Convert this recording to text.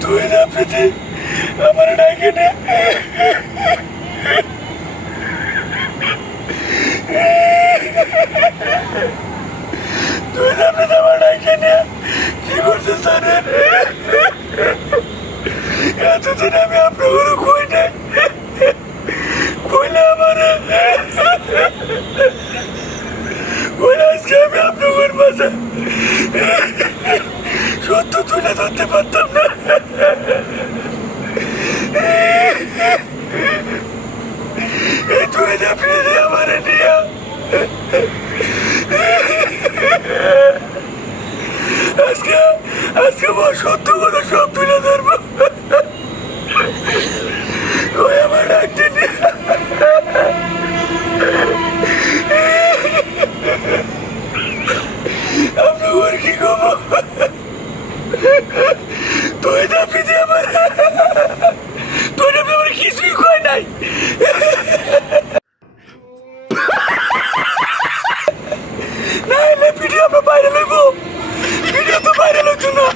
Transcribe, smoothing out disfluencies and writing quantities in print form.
তুই না পেতে আমার ডাকে নে। তুই না পেতে আমার ডাকে নে। কি করছিস জানেন? এতদিন আমি আপনার কোনো কই নাই, কইলে আমার কইলে আজকে আমি আপনার মাঝে সত্য তুলে ধরতে পারতাম না। এই তুই না ফিরে আমার নিয়ে আজকে আজকে আমার সত্য কথা সব তুলে ধরবো। ওই আমার ডাকতে নিয়ে আমরা ওর কি করবো? তুই না ফিরে আমার তুই না আমার কিছুই কয় নাই। না এলে ভিডিও আমরা বাইরে লইব, ভিডিও তো বাইরে লইতো না।